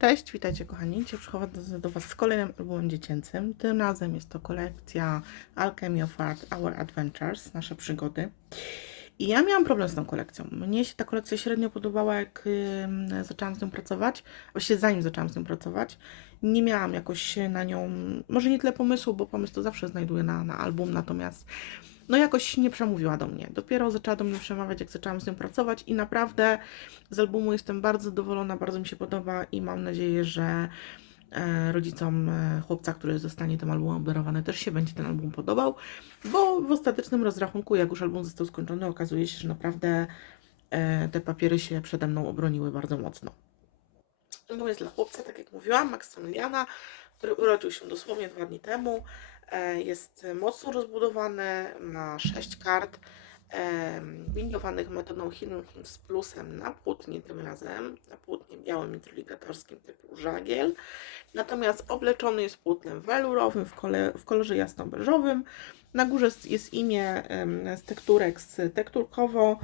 Cześć, witajcie kochani. Dzisiaj przychodzę do Was z kolejnym albumem dziecięcym. Tym razem jest to kolekcja Alchemy of Art Our Adventures, nasze przygody. I ja miałam problem z tą kolekcją. Mnie się ta kolekcja średnio podobała, jak ym, zaczęłam z nią pracować. Właściwie zanim zaczęłam z nią pracować. Nie miałam jakoś na nią, może nie tyle pomysłu, bo pomysł to zawsze znajduję na, na album, natomiast no jakoś nie przemówiła do mnie. Dopiero zaczęła do mnie przemawiać, jak zaczęłam z nią pracować i naprawdę z albumu jestem bardzo zadowolona, bardzo mi się podoba i mam nadzieję, że e, rodzicom e, chłopca, który zostanie tym albumem obdarowany, też się będzie ten album podobał, bo w ostatecznym rozrachunku, jak już album został skończony, okazuje się, że naprawdę e, te papiery się przede mną obroniły bardzo mocno. Album jest dla chłopca, tak jak mówiłam, Maksymiliana, który urodził się dosłownie dwa dni temu. E, Jest mocno rozbudowany, ma 6 kart, bindowanych metodą Hidden z plusem na płótnie tym razem, na płótnie białym intrygatorskim typu żagiel. Natomiast obleczony jest płótnem welurowym w, kole, w kolorze jasno-beżowym. Na górze jest- imię z tekturek z tekturkowo.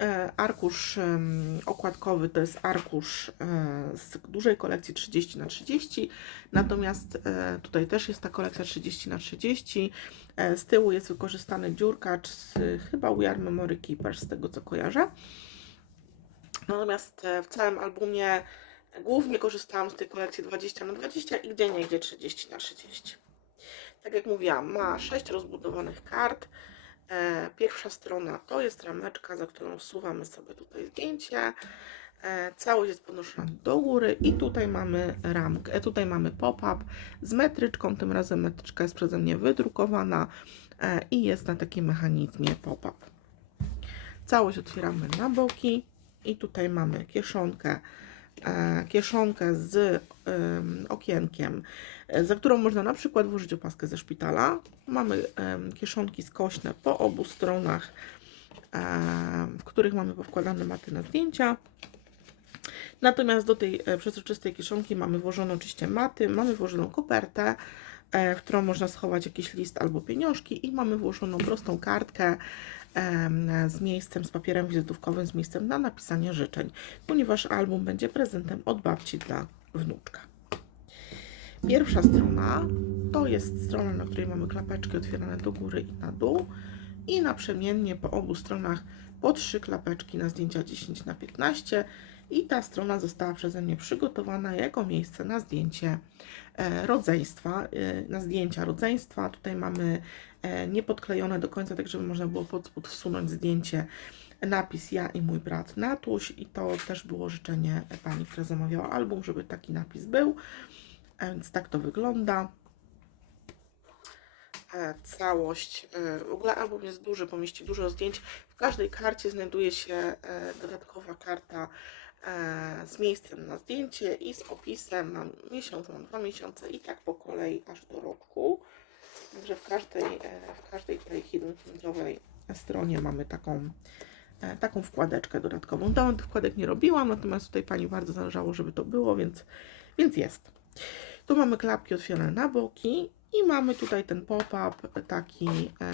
E, Arkusz okładkowy to jest arkusz e, z dużej kolekcji 30 na 30 natomiast e, tutaj też jest ta kolekcja 30 na 30 E, Z tyłu jest wykorzystany dziurkacz z chyba We Are Memory Keeper, z tego co kojarzę. Natomiast w całym albumie głównie korzystałam z tej kolekcji 20 na 20 i gdzie nie gdzie 30 na 30. Tak jak mówiłam, ma 6 rozbudowanych kart. E, Pierwsza strona to jest rameczka, za którą wsuwamy sobie tutaj zdjęcie. E, Całość jest podnoszona do góry i tutaj mamy ramkę, e, tutaj mamy pop-up z metryczką, tym razem metryczka jest przeze mnie wydrukowana i jest na takim mechanizmie pop-up. Całość otwieramy na boki i tutaj mamy kieszonkę, kieszonkę z okienkiem, e, za którą można na przykład włożyć opaskę ze szpitala. Mamy kieszonki skośne po obu stronach, e, w których mamy powkładane maty na zdjęcia. Natomiast do tej e, przezroczystej kieszonki mamy włożone oczywiście maty, mamy włożoną kopertę, w którą można schować jakiś list albo pieniążki i mamy włożoną prostą kartkę z miejscem, z papierem wizytówkowym, z miejscem na napisanie życzeń, ponieważ album będzie prezentem od babci dla wnuczka. Pierwsza strona to jest strona, na której mamy klapeczki otwierane do góry i na dół i naprzemiennie po obu stronach po trzy klapeczki na zdjęcia 10 na 15 i ta strona została przeze mnie przygotowana jako miejsce na zdjęcie e, rodzeństwa, e, na zdjęcia rodzeństwa. Tutaj mamy e, niepodklejone do końca, tak żeby można było pod spód wsunąć zdjęcie, napis ja i mój brat Natuś i to też było życzenie pani, która zamawiała album, żeby taki napis był, E, więc tak to wygląda. E, Całość, e, w ogóle album jest duży, pomieści dużo zdjęć. W każdej karcie znajduje się dodatkowa karta z miejscem na zdjęcie i z opisem. Mam miesiąc, mam dwa miesiące i tak po kolei aż do roku. Także w każdej, w każdej tej hidden stronie mamy taką, taką wkładeczkę dodatkową. Tam tych wkładek nie robiłam, natomiast tutaj pani bardzo zależało, żeby to było, więc, więc jest. Tu mamy klapki otwierane na boki i mamy tutaj ten pop-up taki, e,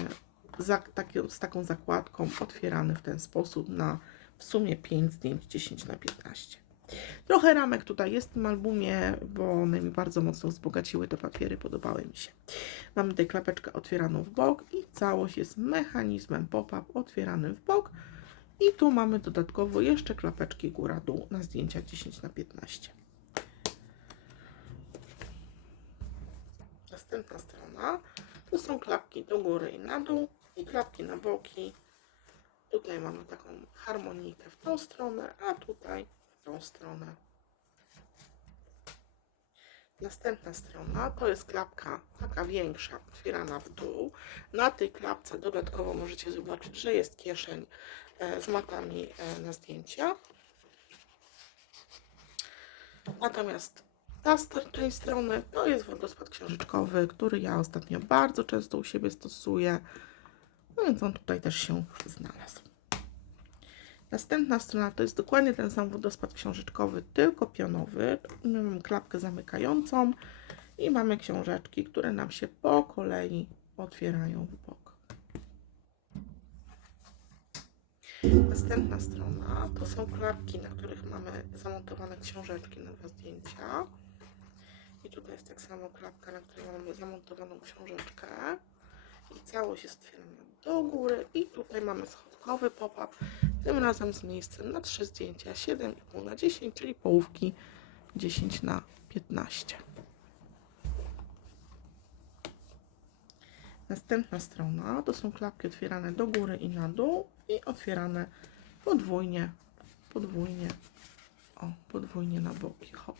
za, taki z taką zakładką otwierany w ten sposób na w sumie 5 zdjęć 10 na 15. Trochę ramek tutaj jest w tym albumie, bo one mi bardzo mocno wzbogaciły te papiery, podobały mi się. Mamy tutaj klapeczkę otwieraną w bok i całość jest mechanizmem pop-up otwieranym w bok. I tu mamy dodatkowo jeszcze klapeczki góra-dół na zdjęciach 10 na 15. Następna strona to są klapki do góry i na dół i klapki na boki. Tutaj mamy taką harmonijkę w tą stronę, a tutaj w tą stronę. Następna strona to jest klapka taka większa, otwierana w dół. Na tej klapce dodatkowo możecie zobaczyć, że jest kieszeń z matami e, na zdjęcia. Natomiast ta st- część strony to jest wodospad książeczkowy, który ja ostatnio bardzo często u siebie stosuję, no więc on tutaj też się znalazł. Następna strona to jest dokładnie ten sam wodospad książeczkowy, tylko pionowy. Mamy klapkę zamykającą i mamy książeczki, które nam się po kolei otwierają w bok. Następna strona to są klapki, na których mamy zamontowane książeczki na zdjęcia. I tutaj jest tak samo klapka, na której mamy zamontowaną książeczkę. I całość jest otwierana do góry. I tutaj mamy schodkowy pop-up, tym razem z miejscem na trzy zdjęcia 7,5 na 10, czyli połówki 10 na 15. Następna strona to są klapki otwierane do góry i na dół i otwierane podwójnie, podwójnie, o, podwójnie na boki, hop.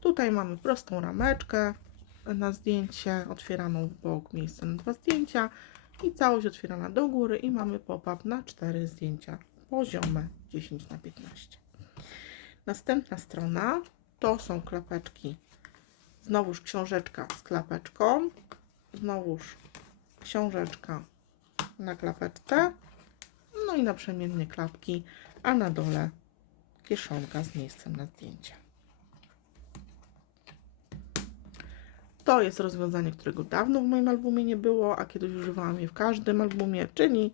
Tutaj mamy prostą rameczkę na zdjęcie, otwieraną w bok, miejsce na dwa zdjęcia i całość otwierana do góry i mamy pop-up na cztery zdjęcia poziome 10 na 15. Następna strona to są klapeczki Znowuż książeczka z klapeczką. Znowuż książeczka na klapeczce. No i naprzemiennie klapki, a na dole kieszonka z miejscem na zdjęcie. To jest rozwiązanie, którego dawno w moim albumie nie było, a kiedyś używałam je w każdym albumie, czyli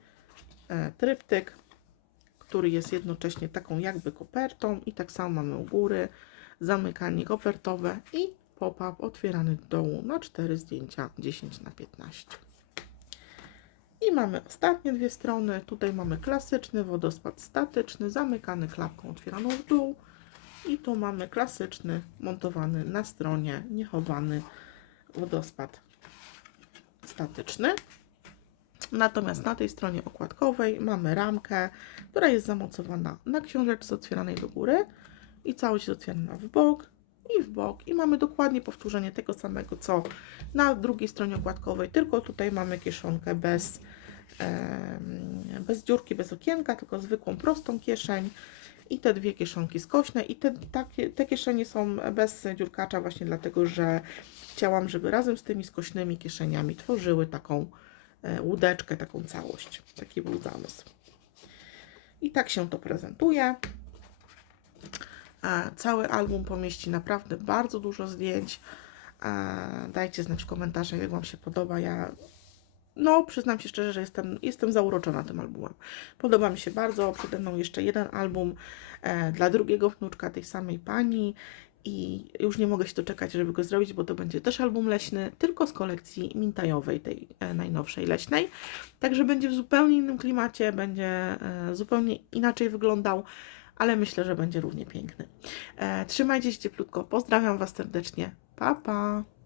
e, tryptyk, który jest jednocześnie taką jakby kopertą i tak samo mamy u góry zamykanie kopertowe i pop-up otwierany z dołu na 4 zdjęcia 10 na 15. I mamy ostatnie dwie strony. Tutaj mamy klasyczny wodospad statyczny, zamykany klapką otwieraną w dół. I tu mamy klasyczny, montowany na stronie, niechowany wodospad statyczny. Natomiast na tej stronie okładkowej mamy ramkę, która jest zamocowana na książeczce otwieranej do góry i całość jest otwierana w bok i w bok i mamy dokładnie powtórzenie tego samego co na drugiej stronie okładkowej, tylko tutaj mamy kieszonkę bez, bez dziurki, bez okienka, tylko zwykłą prostą kieszeń i te dwie kieszonki skośne i te, takie, te kieszenie są bez dziurkacza właśnie dlatego, że chciałam, żeby razem z tymi skośnymi kieszeniami tworzyły taką e, łódeczkę, taką całość. Taki był zamysł. I tak się to prezentuje. Cały album pomieści naprawdę bardzo dużo zdjęć. Dajcie znać w komentarzach, jak Wam się podoba. Ja, no, przyznam się szczerze, że jestem, jestem zauroczona tym albumem. Podoba mi się bardzo. Przede mną jeszcze jeden album e, dla drugiego wnuczka tej samej pani. I już nie mogę się doczekać, żeby go zrobić, bo to będzie też album leśny, tylko z kolekcji mintajowej, tej e, najnowszej leśnej. Także będzie w zupełnie innym klimacie, będzie e, zupełnie inaczej wyglądał ale myślę, że będzie równie piękny. E, trzymajcie się cieplutko, pozdrawiam Was serdecznie. Pa, pa!